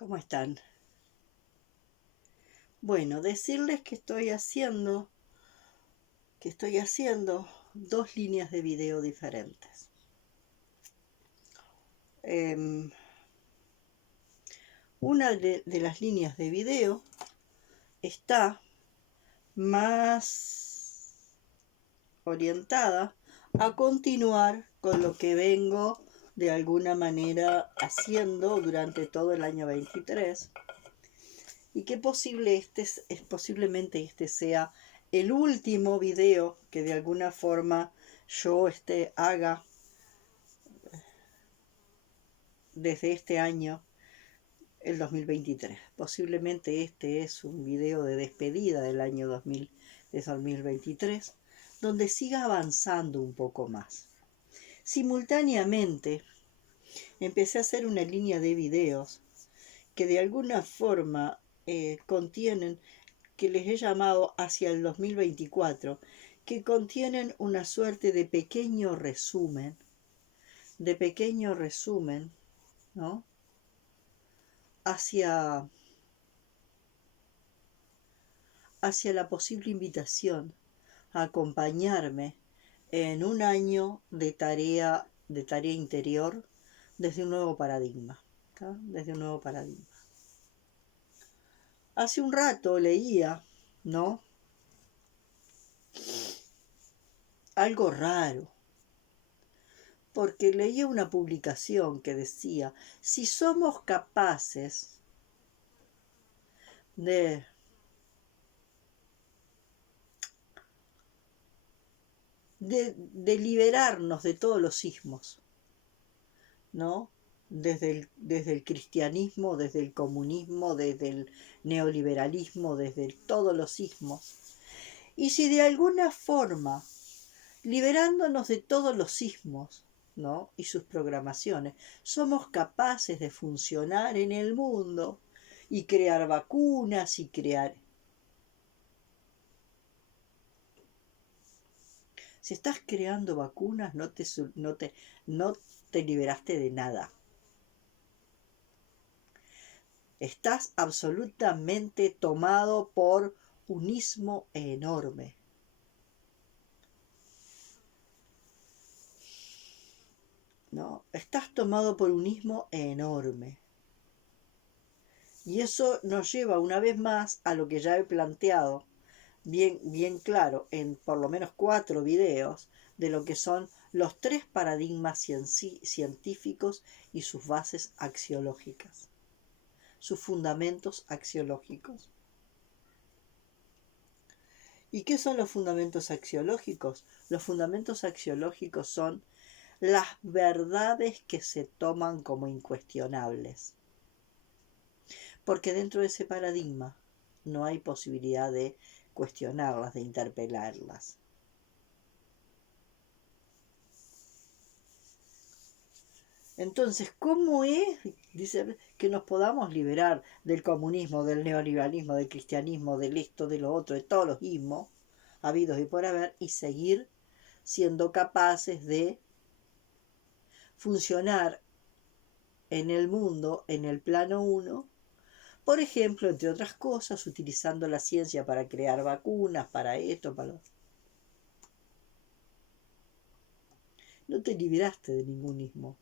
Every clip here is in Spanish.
¿Cómo están? Bueno, decirles que estoy haciendo dos líneas de video diferentes. Una de las líneas de video está más orientada a continuar con lo que vengo de alguna manera haciendo durante todo el año 23 y que posiblemente este sea el último video que de alguna forma yo haga desde este año, el 2023. Posiblemente este es un video de despedida del año 2023, donde siga avanzando un poco más. Simultáneamente, empecé a hacer una línea de videos que de alguna forma contienen, que les he llamado hacia el 2024, que contienen una suerte de pequeño resumen, ¿no? Hacia la posible invitación a acompañarme en un año de tarea interior desde un nuevo paradigma, ¿tá? Desde un nuevo paradigma. Hace un rato leía, ¿no? Algo raro, porque leía una publicación que decía, si somos capaces de liberarnos de todos los sismos, ¿no? Desde el cristianismo, desde el comunismo, desde el neoliberalismo, desde todos los sismos. Y si de alguna forma, liberándonos de todos los sismos, ¿no? Y sus programaciones, somos capaces de funcionar en el mundo y crear vacunas y crear... Si estás creando vacunas, no te liberaste de nada. Estás absolutamente tomado por un ismo enorme. ¿No? Estás tomado por un ismo enorme. Y eso nos lleva una vez más a lo que ya he planteado bien claro en por lo menos 4 videos de lo que son los 3 paradigmas científicos y sus bases axiológicas, sus fundamentos axiológicos. ¿Y qué son los fundamentos axiológicos? Los fundamentos axiológicos son las verdades que se toman como incuestionables. Porque dentro de ese paradigma no hay posibilidad de cuestionarlas, de interpelarlas. Entonces, ¿cómo es, dice, que nos podamos liberar del comunismo, del neoliberalismo, del cristianismo, del esto, de lo otro, de todos los ismos habidos y por haber, y seguir siendo capaces de funcionar en el mundo, en el plano 1, por ejemplo, entre otras cosas, utilizando la ciencia para crear vacunas, para esto, para lo... No te liberaste de ningún ismo.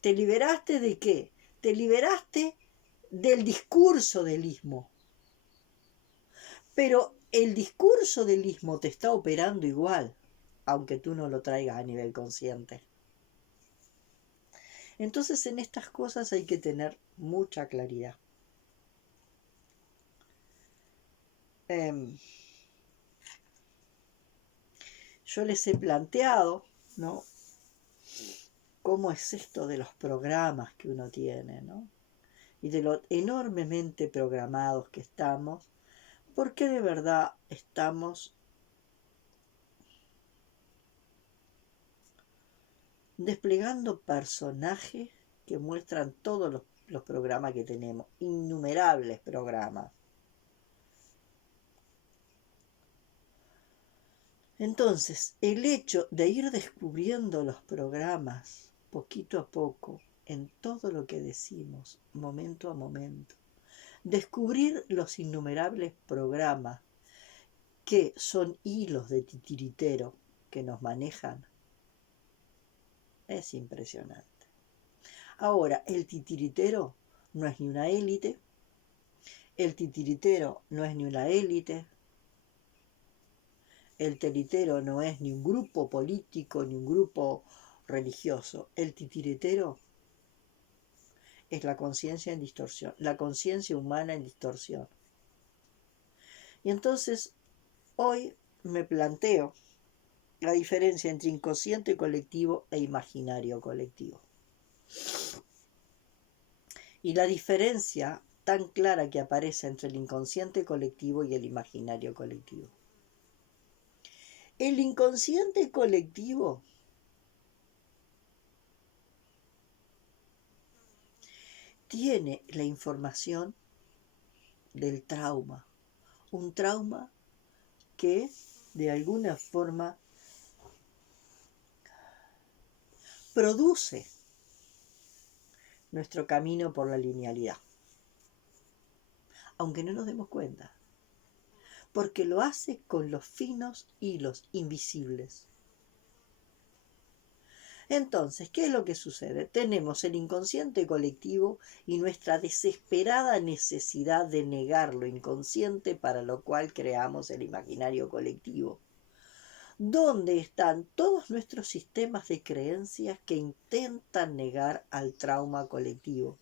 ¿Te liberaste de qué? Te liberaste del discurso del ismo. Pero el discurso del ismo te está operando igual, aunque tú no lo traigas a nivel consciente. Entonces en estas cosas hay que tener mucha claridad. Yo les he planteado, ¿no?, cómo es esto de los programas que uno tiene, ¿no? Y de lo enormemente programados que estamos, porque de verdad estamos desplegando personajes que muestran todos los programas que tenemos, innumerables programas. Entonces, el hecho de ir descubriendo los programas poquito a poco en todo lo que decimos, momento a momento. Descubrir los innumerables programas que son hilos de titiritero que nos manejan es impresionante. Ahora, el titiritero no es ni una élite, el titiritero no es ni una élite, el titiritero no es ni un grupo político ni un grupo religioso. El titiritero es la conciencia en distorsión, la conciencia humana en distorsión. Y entonces, hoy me planteo la diferencia entre inconsciente colectivo e imaginario colectivo. Y la diferencia tan clara que aparece entre el inconsciente colectivo y el imaginario colectivo. El inconsciente colectivo tiene la información del trauma, un trauma que de alguna forma produce nuestro camino por la linealidad, aunque no nos demos cuenta, porque lo hace con los finos hilos invisibles. Entonces, ¿qué es lo que sucede? Tenemos el inconsciente colectivo y nuestra desesperada necesidad de negar lo inconsciente, para lo cual creamos el imaginario colectivo, donde están todos nuestros sistemas de creencias que intentan negar al trauma colectivo.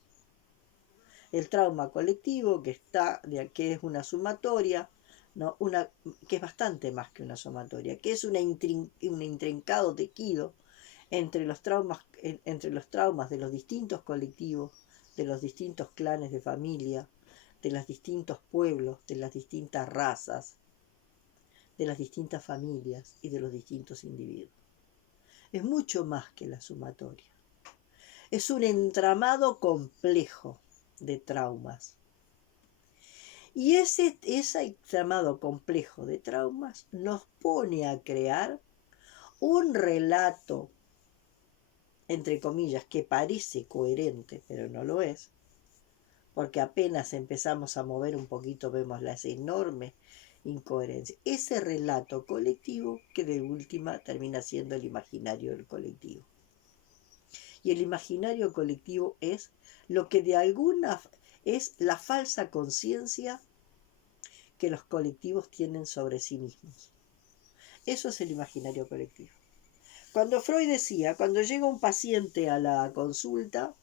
El trauma colectivo que es una sumatoria, ¿no? Que es bastante más que una sumatoria, que es un intrincado tejido entre los traumas de los distintos colectivos, de los distintos clanes de familia, de los distintos pueblos, de las distintas razas, de las distintas familias y de los distintos individuos. Es mucho más que la sumatoria. Es un entramado complejo de traumas. Y ese entramado complejo de traumas nos pone a crear un relato, entre comillas, que parece coherente, pero no lo es, porque apenas empezamos a mover un poquito vemos las enormes incoherencias. Ese relato colectivo que de última termina siendo el imaginario del colectivo. Y el imaginario colectivo es lo que es la falsa conciencia que los colectivos tienen sobre sí mismos. Eso es el imaginario colectivo. Cuando Freud decía, cuando llega un paciente a la consulta,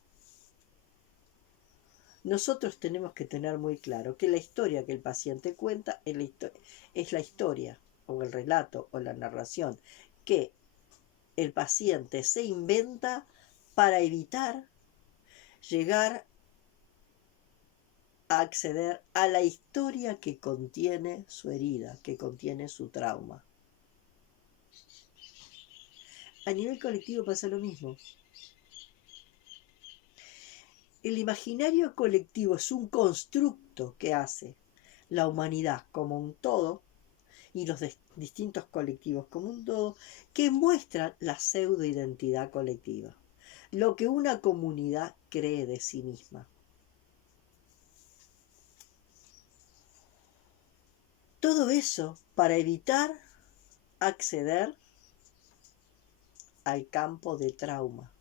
nosotros tenemos que tener muy claro que la historia que el paciente cuenta es la historia o el relato o la narración que el paciente se inventa para evitar llegar a acceder a la historia que contiene su herida, que contiene su trauma. A nivel colectivo pasa lo mismo. El imaginario colectivo es un constructo que hace la humanidad como un todo y los distintos colectivos como un todo, que muestran la pseudoidentidad colectiva, lo que una comunidad cree de sí misma. Todo eso para evitar acceder al campo de trauma.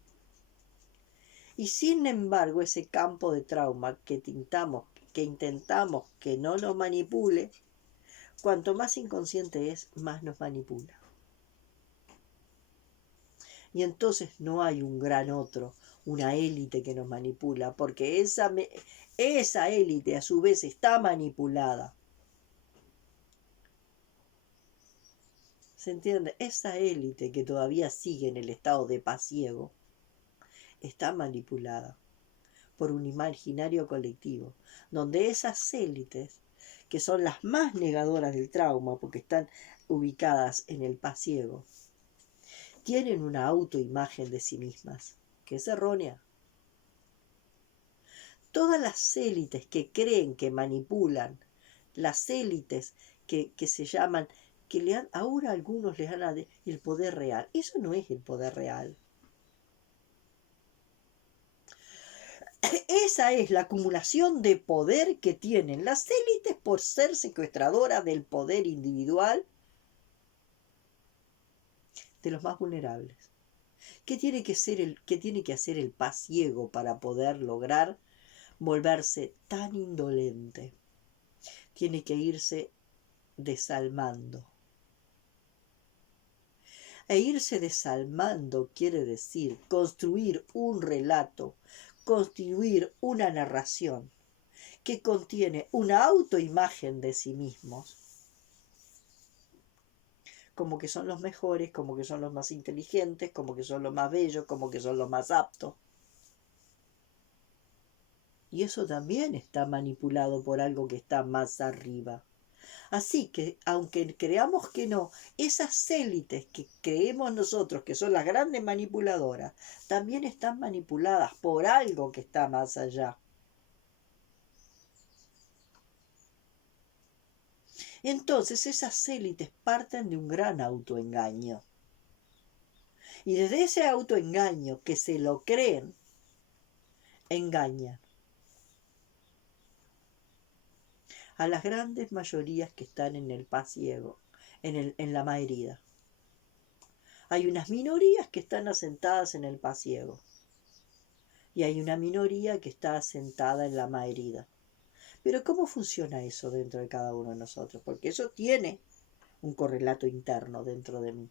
Y sin embargo, ese campo de trauma que intentamos que no nos manipule, cuanto más inconsciente es, más nos manipula. Y entonces no hay un gran otro, una élite que nos manipula, porque esa élite a su vez está manipulada. ¿Se entiende? Esa élite que todavía sigue en el estado de pasiego está manipulada por un imaginario colectivo, donde esas élites, que son las más negadoras del trauma porque están ubicadas en el pasiego, tienen una autoimagen de sí mismas, que es errónea. Todas las élites que creen que manipulan, las élites que se llaman, ahora algunos les dan el poder real. Eso no es el poder real. Esa es la acumulación de poder que tienen las élites por ser secuestradoras del poder individual de los más vulnerables. ¿Qué tiene que hacer el pasiego para poder lograr volverse tan indolente? Tiene que irse desalmando. E irse desalmando quiere decir construir un relato, construir una narración que contiene una autoimagen de sí mismos, como que son los mejores, como que son los más inteligentes, como que son los más bellos, como que son los más aptos. Y eso también está manipulado por algo que está más arriba. Así que, aunque creamos que no, esas élites que creemos nosotros que son las grandes manipuladoras, también están manipuladas por algo que está más allá. Entonces esas élites parten de un gran autoengaño. Y desde ese autoengaño que se lo creen, engañan a las grandes mayorías que están en el pasiego, en la herida. Hay unas minorías que están asentadas en el pasiego y hay una minoría que está asentada en la herida. Pero ¿cómo funciona eso dentro de cada uno de nosotros? Porque eso tiene un correlato interno dentro de mí.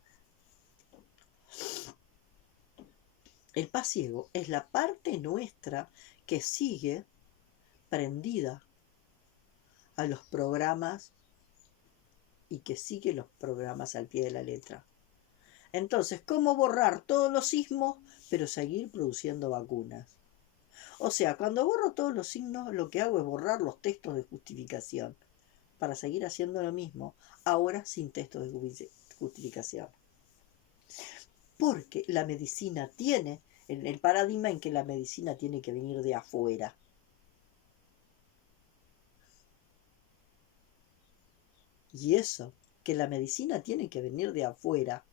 El pasiego es la parte nuestra que sigue prendida a los programas y que sigue los programas al pie de la letra. Entonces, ¿cómo borrar todos los sismos pero seguir produciendo vacunas? O sea, cuando borro todos los signos, lo que hago es borrar los textos de justificación para seguir haciendo lo mismo, ahora sin textos de justificación. Porque la medicina tiene, en el paradigma en que la medicina tiene que venir de afuera. Y eso, que la medicina tiene que venir de afuera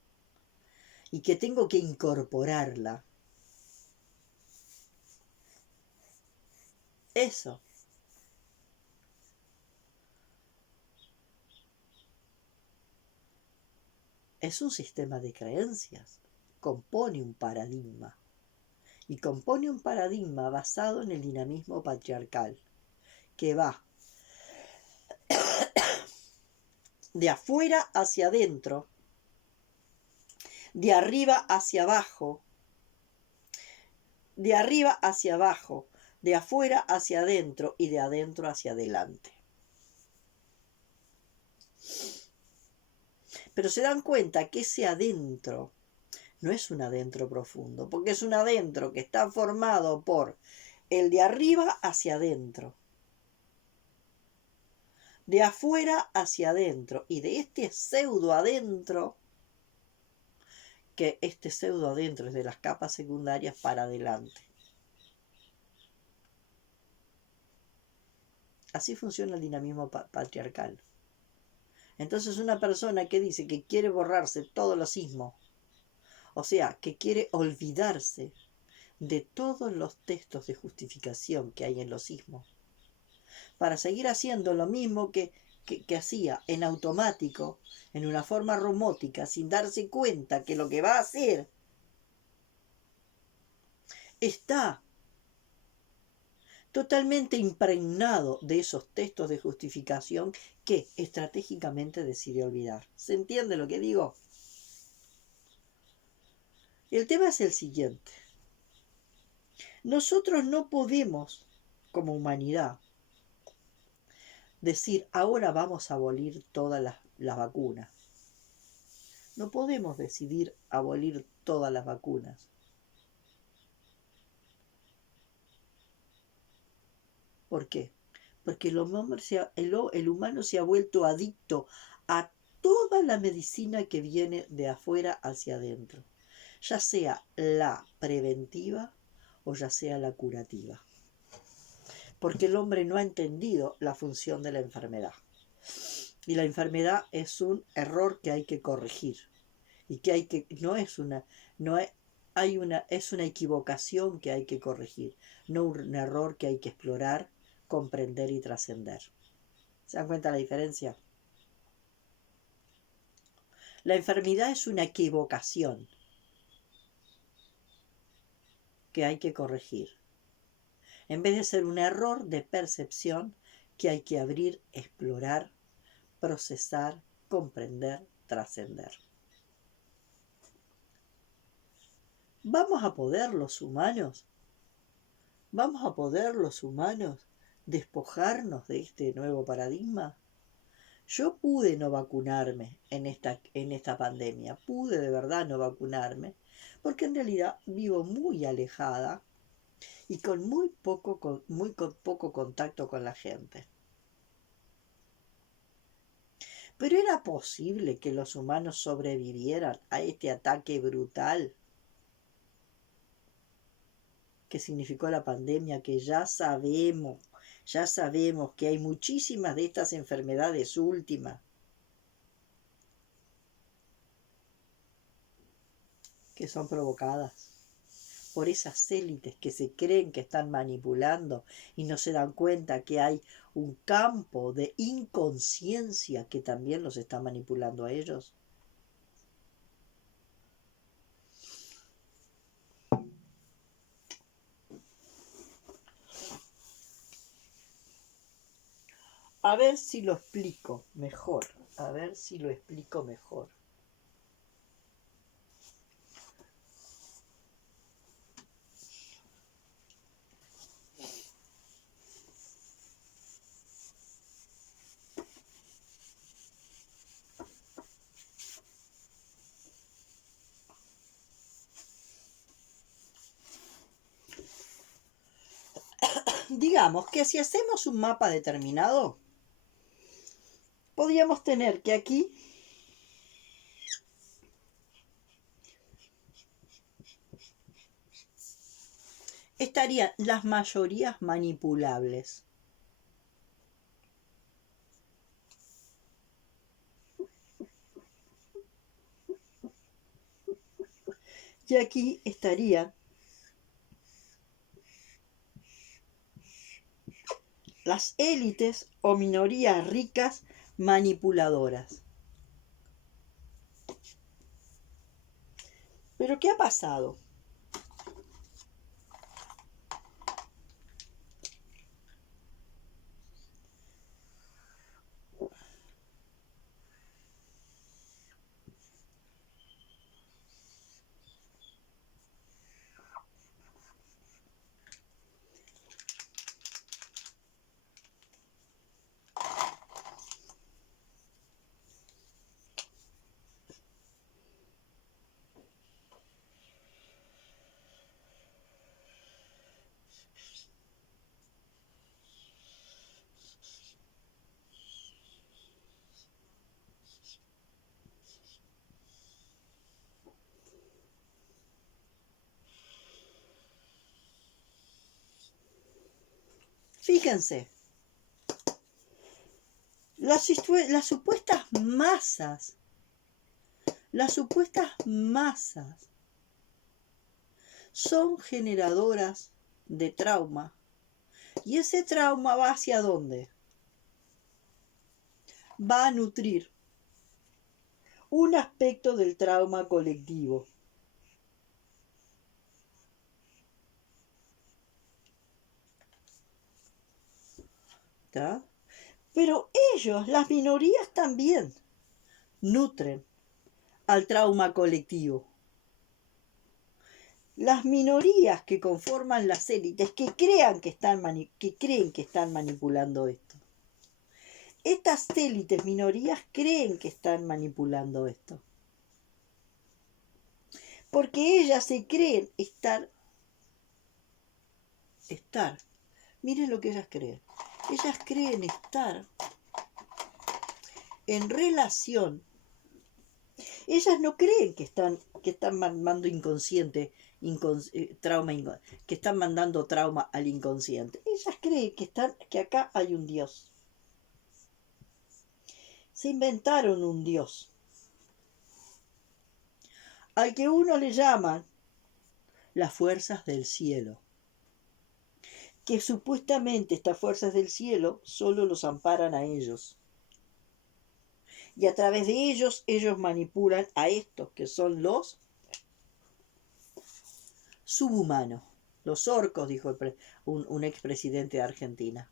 y que tengo que incorporarla. Eso. Es un sistema de creencias. Compone un paradigma. Y compone un paradigma basado en el dinamismo patriarcal, que va de afuera hacia adentro, de arriba hacia abajo, de arriba hacia abajo, de afuera hacia adentro y de adentro hacia adelante. Pero se dan cuenta que ese adentro no es un adentro profundo, porque es un adentro que está formado por el de arriba hacia adentro, de afuera hacia adentro y de este pseudo adentro, que este pseudo adentro es de las capas secundarias para adelante. Así funciona el dinamismo patriarcal. Entonces una persona que dice que quiere borrarse todos los sismos, o sea, que quiere olvidarse de todos los textos de justificación que hay en los sismos, para seguir haciendo lo mismo que hacía en automático, en una forma robótica, sin darse cuenta que lo que va a hacer está totalmente impregnado de esos textos de justificación que estratégicamente decide olvidar. ¿Se entiende lo que digo? El tema es el siguiente. Nosotros no podemos, como humanidad, decir ahora vamos a abolir todas las vacunas. No podemos decidir abolir todas las vacunas. ¿Por qué? Porque el humano se ha vuelto adicto a toda la medicina que viene de afuera hacia adentro, ya sea la preventiva o ya sea la curativa. Porque el hombre no ha entendido la función de la enfermedad. Y la enfermedad es un error que hay que corregir. Y que no es es una equivocación que hay que corregir, no un error que hay que explorar, comprender y trascender. ¿Se dan cuenta la diferencia? La enfermedad es una equivocación que hay que corregir, en vez de ser un error de percepción que hay que abrir, explorar, procesar, comprender, trascender. ¿Vamos a poder los humanos? ¿Vamos a poder los humanos despojarnos de este nuevo paradigma? Yo pude no vacunarme en esta pandemia, pude de verdad no vacunarme, porque en realidad vivo muy alejada y con muy poco contacto con la gente. Pero era posible que los humanos sobrevivieran a este ataque brutal que significó la pandemia, que ya sabemos que hay muchísimas de estas enfermedades últimas que son provocadas por esas élites que se creen que están manipulando y no se dan cuenta que hay un campo de inconsciencia que también los está manipulando a ellos. A ver si lo explico mejor, a ver si lo explico mejor. Digamos que si hacemos un mapa determinado, podríamos tener que aquí estarían las mayorías manipulables. Y aquí estarían las élites o minorías ricas manipuladoras. ¿Pero qué ha pasado? Fíjense, las supuestas masas, son generadoras de trauma. ¿Y ese trauma va hacia dónde? Va a nutrir un aspecto del trauma colectivo. ¿Está? Pero ellos, las minorías también, nutren al trauma colectivo. Las minorías que conforman las élites, que creen que están manipulando esto. Estas élites minorías creen que están manipulando esto. Porque ellas se creen estar. Miren lo que ellas creen. Ellas creen estar en relación. Ellas no creen que están mandando que están mandando trauma al inconsciente. Ellas creen que acá hay un Dios. Se inventaron un Dios al que uno le llaman las fuerzas del cielo, que supuestamente estas fuerzas del cielo solo los amparan a ellos. Y a través de ellos manipulan a estos, que son los subhumanos, los orcos, dijo un expresidente de Argentina.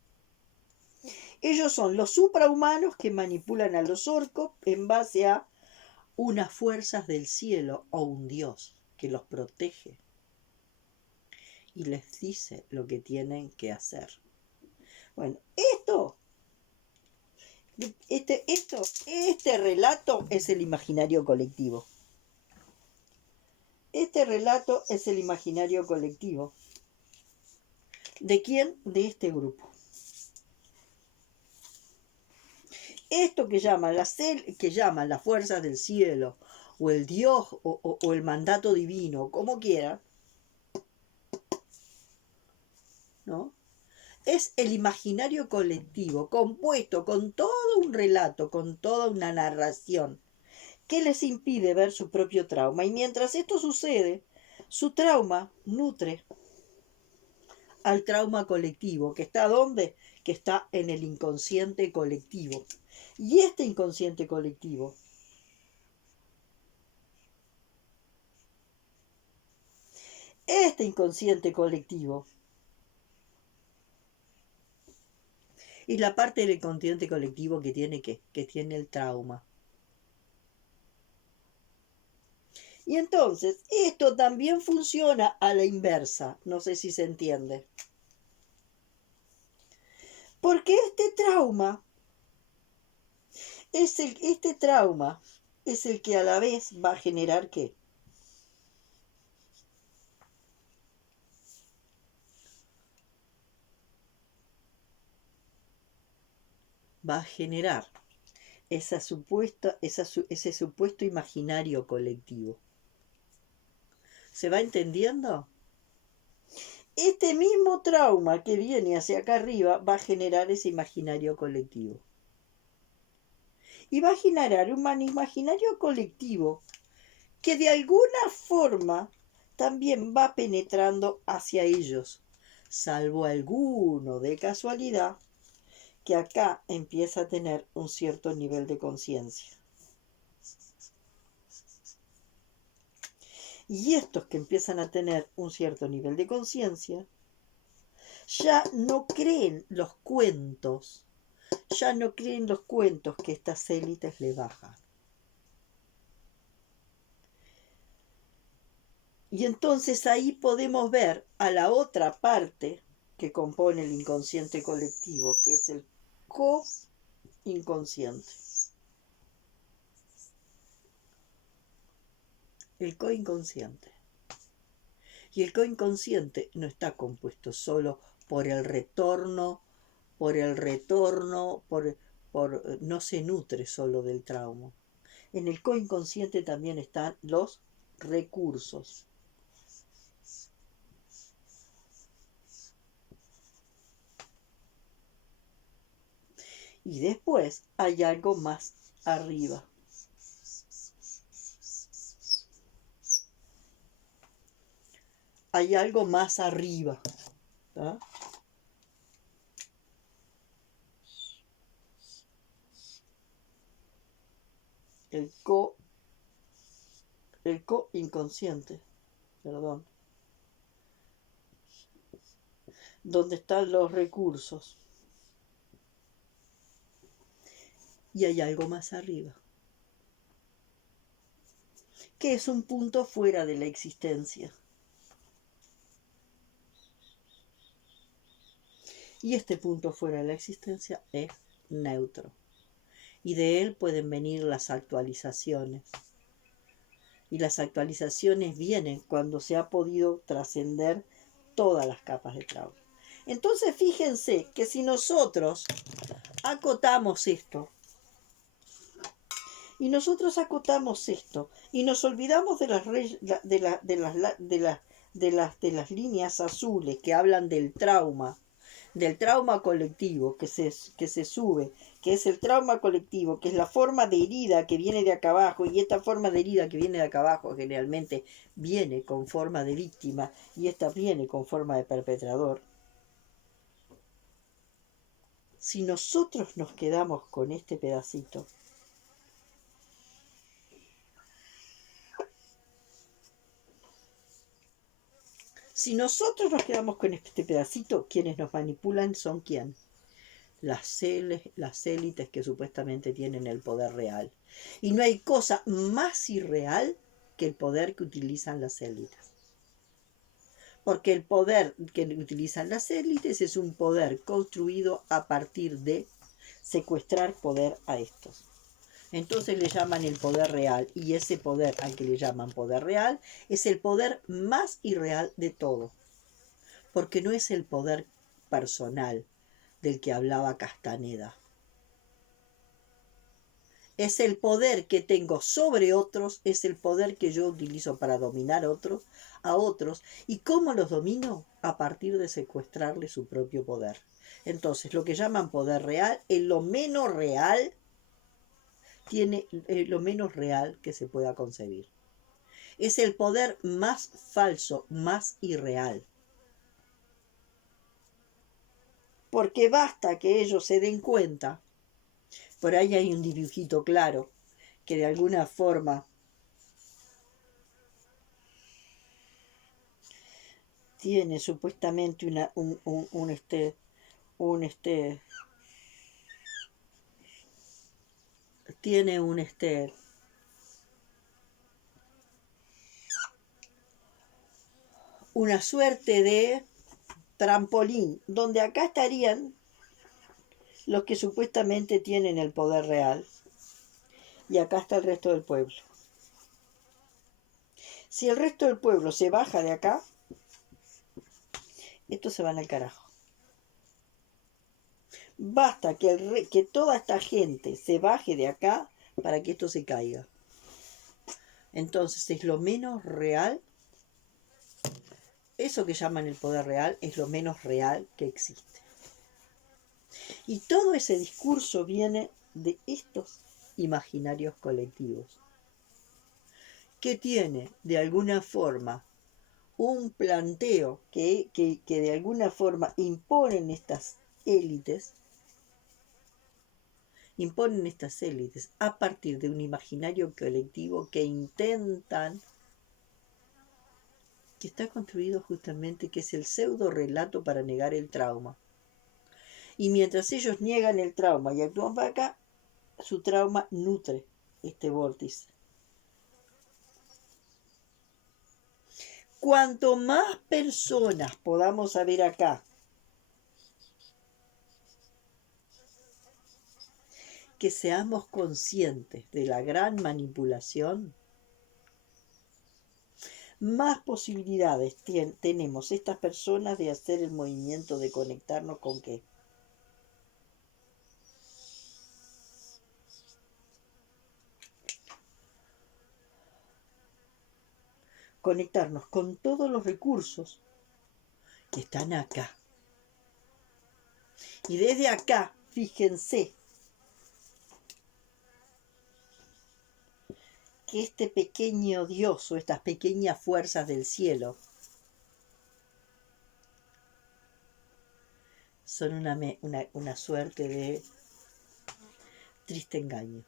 Ellos son los suprahumanos que manipulan a los orcos en base a unas fuerzas del cielo o un dios que los protege y les dice lo que tienen que hacer. Bueno, este relato es el imaginario colectivo. Este relato es el imaginario colectivo. ¿De quién? De este grupo. Esto que llaman las fuerzas del cielo, o el Dios, o el mandato divino, como quieran, ¿no? Es el imaginario colectivo, compuesto con todo un relato, con toda una narración, que les impide ver su propio trauma. Y mientras esto sucede, su trauma nutre al trauma colectivo, que está ¿dónde? Que está en el inconsciente colectivo. Y este inconsciente colectivo es la parte del inconsciente colectivo que tiene el trauma. Y entonces, esto también funciona a la inversa. No sé si se entiende. Porque este trauma es el que a la vez va a generar ¿qué? Va a generar ese supuesto imaginario colectivo. ¿Se va entendiendo? Este mismo trauma que viene hacia acá arriba va a generar ese imaginario colectivo. Y va a generar un imaginario colectivo que de alguna forma también va penetrando hacia ellos, salvo alguno de casualidad que acá empieza a tener un cierto nivel de conciencia. Y estos que empiezan a tener un cierto nivel de conciencia ya no creen los cuentos que estas élites le bajan. Y entonces ahí podemos ver a la otra parte que compone el inconsciente colectivo, que es el co-inconsciente. El co-inconsciente. Y el co-inconsciente no está compuesto solo por el retorno, no se nutre solo del trauma. En el co-inconsciente también están los recursos. Y después hay algo más arriba. Hay algo más arriba. ¿Tá? El co-inconsciente, perdón, donde están los recursos. Y hay algo más arriba, que es un punto fuera de la existencia. Y este punto fuera de la existencia es neutro. Y de él pueden venir las actualizaciones. Y las actualizaciones vienen cuando se ha podido trascender todas las capas de trauma. Entonces fíjense que si nosotros acotamos esto, y nos olvidamos de las líneas azules que hablan del trauma, del trauma colectivo que se sube, que es el trauma colectivo, que es la forma de herida que viene de acá abajo, y esta forma de herida que viene de acá abajo generalmente viene con forma de víctima y esta viene con forma de perpetrador. Si nosotros nos quedamos con este pedacito, si nosotros nos quedamos con este pedacito, quienes nos manipulan son quién? Las élites que supuestamente tienen el poder real. Y no hay cosa más irreal que el poder que utilizan las élites. Porque el poder que utilizan las élites es un poder construido a partir de secuestrar poder a estos. Entonces le llaman el poder real, y ese poder al que le llaman poder real es el poder más irreal de todo, porque no es el poder personal del que hablaba Castaneda. Es el poder que tengo sobre otros, es el poder que yo utilizo para dominar a otros. ¿Y cómo los domino? A partir de secuestrarle su propio poder. Entonces, lo que llaman poder real es lo menos real, tiene lo menos real que se pueda concebir. Es el poder más falso, más irreal. Porque basta que ellos se den cuenta. Por ahí hay un dibujito claro que de alguna forma tiene supuestamente tiene una suerte de trampolín, donde acá estarían los que supuestamente tienen el poder real, y acá está el resto del pueblo. Si el resto del pueblo se baja de acá, estos se van al carajo. Basta que toda esta gente se baje de acá para que esto se caiga. Entonces es lo menos real. Eso que llaman el poder real es lo menos real que existe. Y todo ese discurso viene de estos imaginarios colectivos, que tiene de alguna forma un planteo que de alguna forma imponen estas élites a partir de un imaginario colectivo que intentan, que está construido justamente, que es el pseudo relato para negar el trauma. Y mientras ellos niegan el trauma y actúan para acá, su trauma nutre este vórtice. Cuanto más personas podamos haber acá que seamos conscientes de la gran manipulación, más posibilidades tenemos estas personas de hacer el movimiento de conectarnos con qué. Conectarnos con todos los recursos que están acá. Y desde acá, fíjense, que este pequeño Dios o estas pequeñas fuerzas del cielo son una suerte de triste engaño.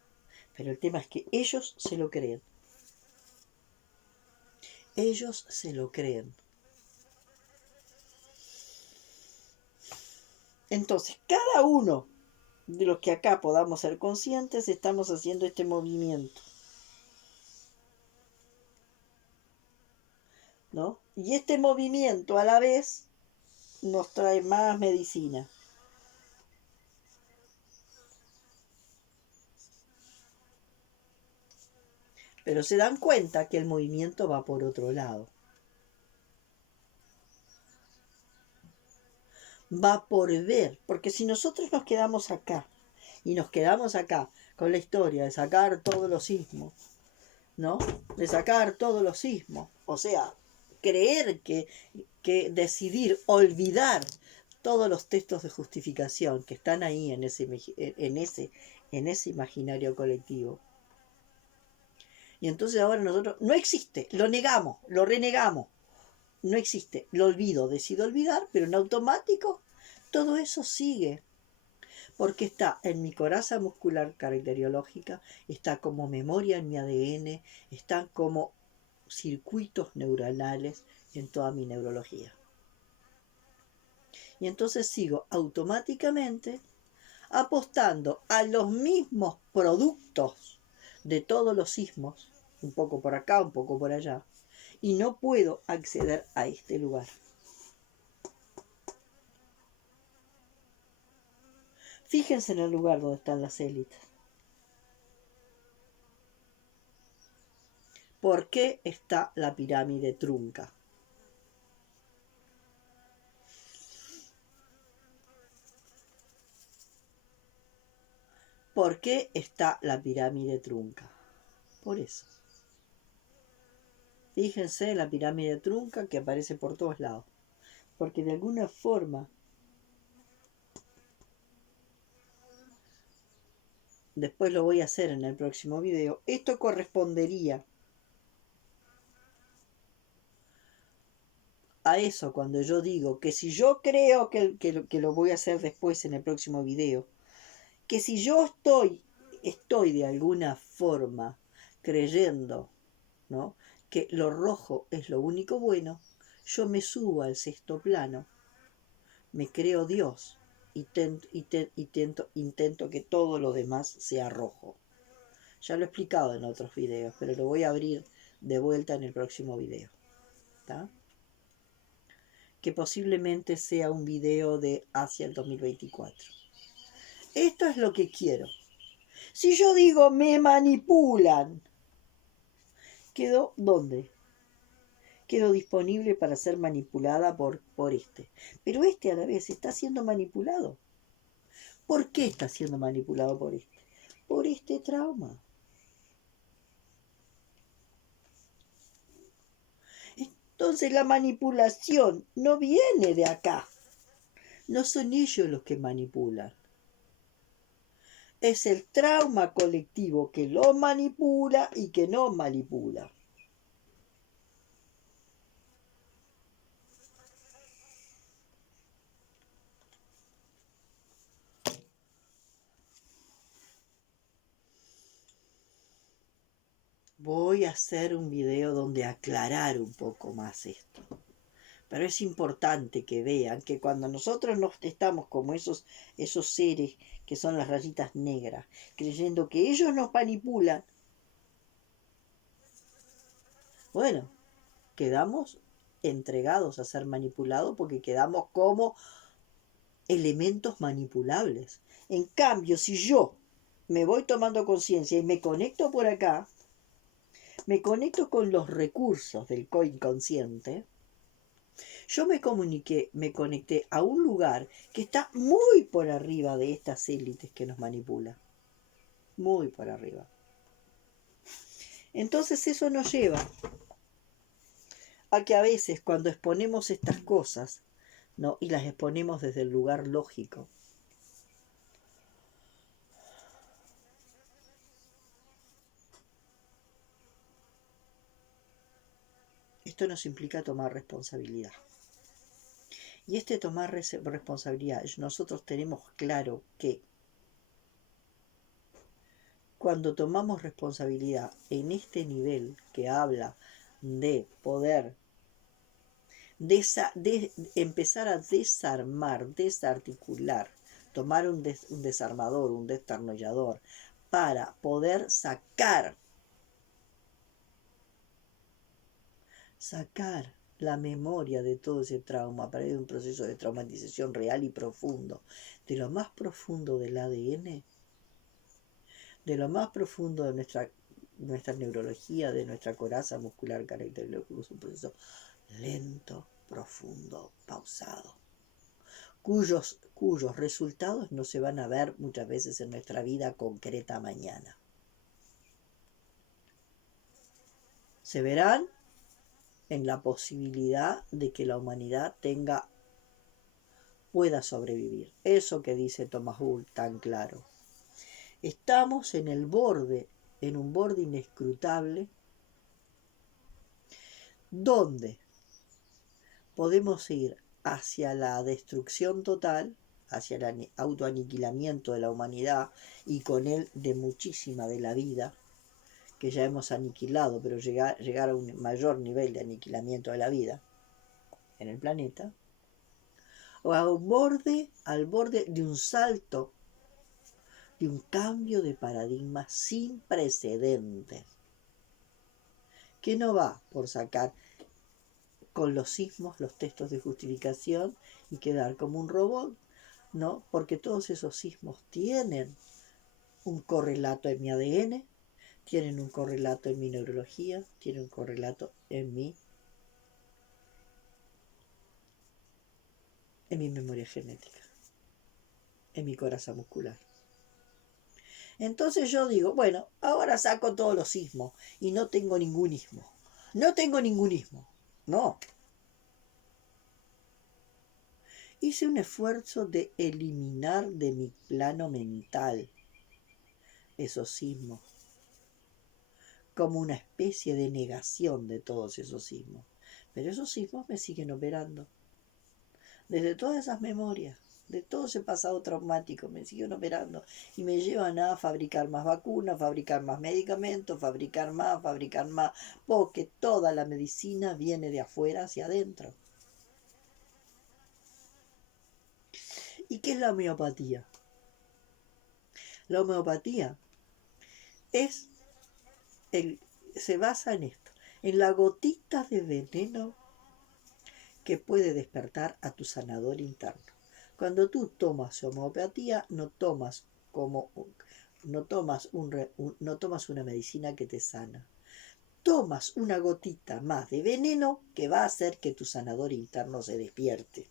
Pero el tema es que ellos se lo creen. Ellos se lo creen. Entonces, cada uno de los que acá podamos ser conscientes, estamos haciendo este movimiento, ¿no? Y este movimiento a la vez nos trae más medicina. Pero se dan cuenta que el movimiento va por otro lado. Va por ver, porque si nosotros nos quedamos acá, y nos quedamos acá con la historia de sacar todos los sismos, ¿no? De sacar todos los sismos, o sea, creer que decidir olvidar todos los textos de justificación que están ahí en ese imaginario colectivo. Y entonces ahora nosotros, no existe, lo negamos, lo renegamos, no existe, lo olvido, decido olvidar, pero en automático todo eso sigue, porque está en mi coraza muscular caracteriológica, está como memoria en mi ADN, están como circuitos neuronales en toda mi neurología. Y entonces sigo automáticamente apostando a los mismos productos de todos los sismos, un poco por acá, un poco por allá, y no puedo acceder a este lugar. Fíjense en el lugar donde están las élites. ¿Por qué está la pirámide trunca? ¿Por qué está la pirámide trunca? Por eso. Fíjense en la pirámide trunca que aparece por todos lados. Porque de alguna forma, después lo voy a hacer en el próximo video, esto correspondería a eso cuando yo digo que si yo creo que lo voy a hacer después en el próximo video, que si yo estoy de alguna forma creyendo, ¿no?, que lo rojo es lo único bueno, yo me subo al sexto plano, me creo Dios y intento que todo lo demás sea rojo. Ya lo he explicado en otros videos, pero lo voy a abrir de vuelta en el próximo video, ¿tá? Que posiblemente sea un video de hacia el 2024. Esto es lo que quiero. Si yo digo me manipulan, ¿quedo dónde? Quedo disponible para ser manipulada por este. Pero este a la vez está siendo manipulado. ¿Por qué está siendo manipulado por este? Por este trauma. Entonces la manipulación no viene de acá. No son ellos los que manipulan. Es el trauma colectivo que lo manipula y que no manipula. Voy a hacer un video donde aclarar un poco más esto. Pero es importante que vean que cuando nosotros nos estamos como esos seres que son las rayitas negras, creyendo que ellos nos manipulan, bueno, quedamos entregados a ser manipulados porque quedamos como elementos manipulables. En cambio, si yo me voy tomando conciencia y me conecto por acá, me conecto con los recursos del coinconsciente, yo me conecté a un lugar que está muy por arriba de estas élites que nos manipulan. Muy por arriba. Entonces eso nos lleva a que a veces cuando exponemos estas cosas, ¿no?, y las exponemos desde el lugar lógico, esto nos implica tomar responsabilidad. Y este tomar responsabilidad, nosotros tenemos claro que cuando tomamos responsabilidad en este nivel que habla de poder empezar a desarmar, desarticular, tomar un desarmador, un destornillador, para poder sacar la memoria de todo ese trauma, para ir a un proceso de traumatización real y profundo, de lo más profundo del ADN, de lo más profundo de nuestra neurología, de nuestra coraza muscular característica, es un proceso lento, profundo, pausado, cuyos resultados no se van a ver muchas veces en nuestra vida concreta mañana. Se verán en la posibilidad de que la humanidad tenga pueda sobrevivir. Eso que dice Thomas Bull tan claro. Estamos en el borde, en un borde inescrutable, donde podemos ir hacia la destrucción total, hacia el autoaniquilamiento de la humanidad y con él de muchísima de la vida, que ya hemos aniquilado, pero llegar a un mayor nivel de aniquilamiento de la vida en el planeta, o al borde de un salto, de un cambio de paradigma sin precedentes, que no va por sacar con los sismos los textos de justificación y quedar como un robot, ¿no? Porque todos esos sismos tienen un correlato en mi ADN, tienen un correlato en mi neurología, tienen un correlato en mi memoria genética, en mi coraza muscular. Entonces yo digo, bueno, ahora saco todos los sismos y no tengo ningún ismo. No tengo ningún ismo. No. Hice un esfuerzo de eliminar de mi plano mental esos sismos, como una especie de negación de todos esos sismos. Pero esos sismos me siguen operando. Desde todas esas memorias, de todo ese pasado traumático, me siguen operando y me llevan a fabricar más vacunas, fabricar más medicamentos, fabricar más, porque toda la medicina viene de afuera hacia adentro. ¿Y qué es la homeopatía? La homeopatía se basa en esto, en la gotita de veneno que puede despertar a tu sanador interno. Cuando tú tomas homeopatía, no tomas una medicina que te sana. Tomas una gotita más de veneno que va a hacer que tu sanador interno se despierte.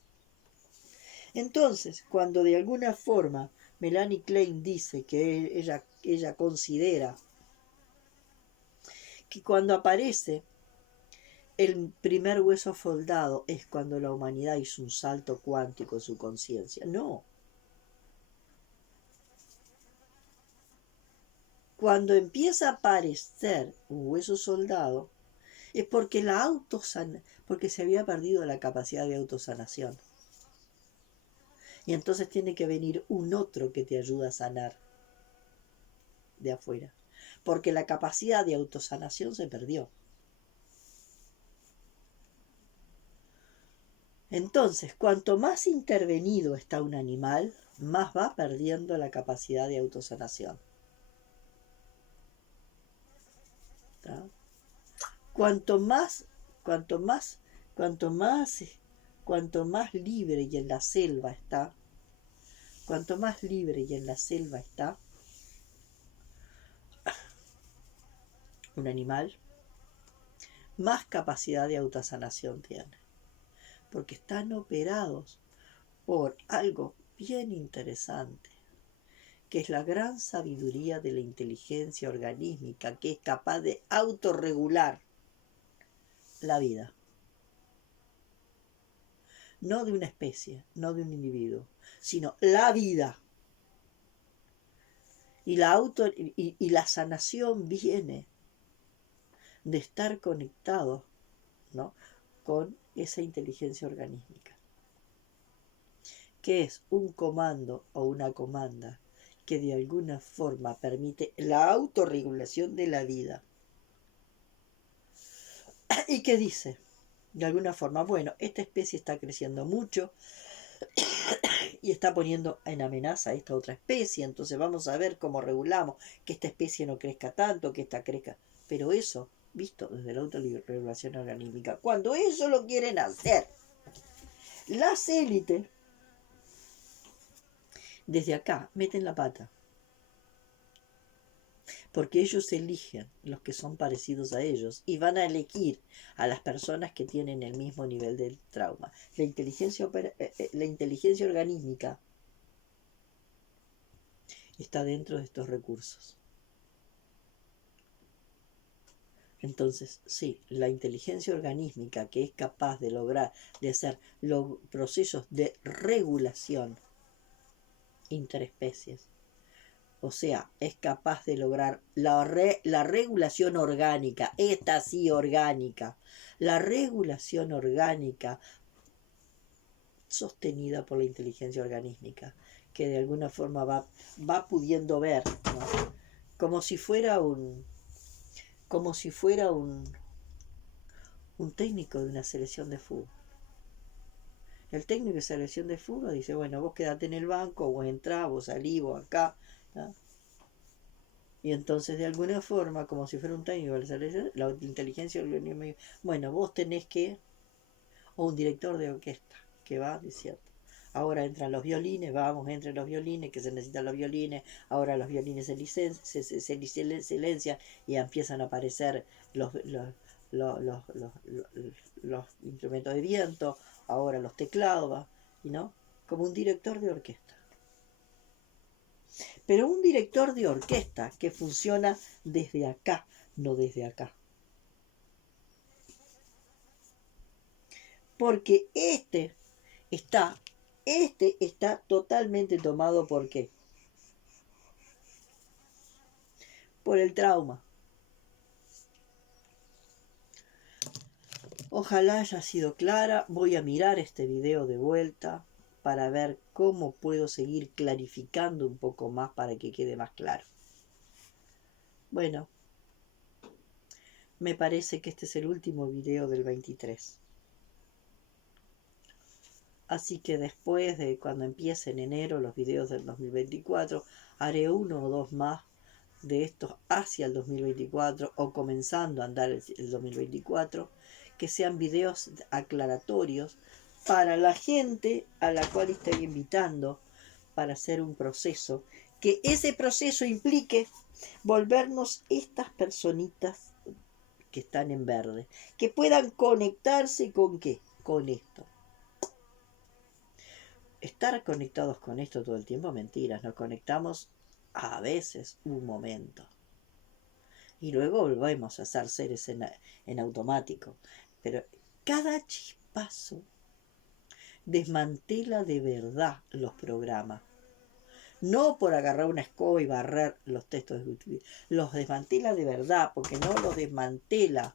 Entonces, cuando de alguna forma Melanie Klein dice que ella considera que cuando aparece el primer hueso soldado es cuando la humanidad hizo un salto cuántico en su conciencia. No. Cuando empieza a aparecer un hueso soldado es porque porque se había perdido la capacidad de autosanación. Y entonces tiene que venir un otro que te ayuda a sanar de afuera. Porque la capacidad de autosanación se perdió. Entonces, cuanto más intervenido está un animal, más va perdiendo la capacidad de autosanación. ¿Tá? Cuanto más libre y en la selva está, un animal, más capacidad de autosanación tiene. Porque están operados por algo bien interesante, que es la gran sabiduría de la inteligencia organísmica, que es capaz de autorregular la vida. No de una especie, no de un individuo, sino la vida. Y la sanación viene de estar conectados, ¿no?, con esa inteligencia organísmica, que es un comando o una comanda que de alguna forma permite la autorregulación de la vida. Y que dice, de alguna forma, bueno, esta especie está creciendo mucho y está poniendo en amenaza a esta otra especie, entonces vamos a ver cómo regulamos que esta especie no crezca tanto, que esta crezca. Pero eso, visto desde la autorregulación organísmica, cuando eso lo quieren hacer las élites, desde acá meten la pata. Porque ellos eligen los que son parecidos a ellos y van a elegir a las personas que tienen el mismo nivel de trauma. La inteligencia organísmica está dentro de estos recursos. Entonces, sí, la inteligencia organísmica que es capaz de lograr, de hacer los procesos de regulación interespecies, o sea, es capaz de lograr la regulación orgánica, esta sí orgánica, la regulación orgánica sostenida por la inteligencia organísmica, que de alguna forma va pudiendo ver, ¿no? Como si fuera un técnico de una selección de fútbol. El técnico de selección de fútbol dice, bueno, vos quedate en el banco, vos entrás, vos salís, vos acá, ¿no? Y entonces de alguna forma, como si fuera un técnico de la selección, la inteligencia orgánica, bueno, vos tenés que, o un director de orquesta, que va diciendo, ahora entran los violines, vamos, entren los violines, que se necesitan los violines, ahora los violines se silencian y empiezan a aparecer los, los, los, los instrumentos de viento, ahora los teclados, ¿no? Como un director de orquesta. Pero un director de orquesta que funciona desde acá, no desde acá. Porque está totalmente tomado ¿por qué? Por el trauma. Ojalá haya sido clara. Voy a mirar este video de vuelta para ver cómo puedo seguir clarificando un poco más para que quede más claro. Bueno, me parece que este es el último video del 23. Así que después de cuando empiece en enero los videos del 2024, haré uno o dos más de estos hacia el 2024 o comenzando a andar el 2024, que sean videos aclaratorios para la gente a la cual estoy invitando para hacer un proceso, que ese proceso implique volvernos estas personitas que están en verde, que puedan conectarse con ¿qué? Con esto. Estar conectados con esto todo el tiempo, mentiras, nos conectamos a veces un momento. Y luego volvemos a ser seres en automático. Pero cada chispazo desmantela de verdad los programas. No por agarrar una escoba y barrer los textos, los desmantela de verdad, porque no los desmantela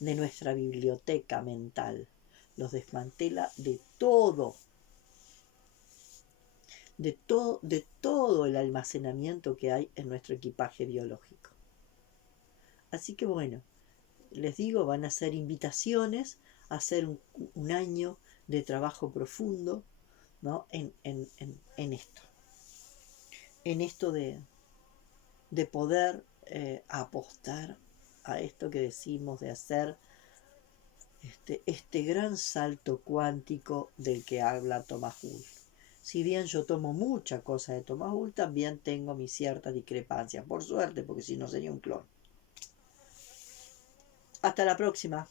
de nuestra biblioteca mental, los desmantela de todo. De todo el almacenamiento que hay en nuestro equipaje biológico. Así que bueno, les digo, van a ser invitaciones a hacer un año de trabajo profundo, ¿no? en esto. En esto de poder apostar a esto que decimos de hacer este gran salto cuántico del que habla Thomas Hull. Si bien yo tomo mucha cosa de Thomas Hull, también tengo mis ciertas discrepancias, por suerte, porque si no sería un clon. Hasta la próxima.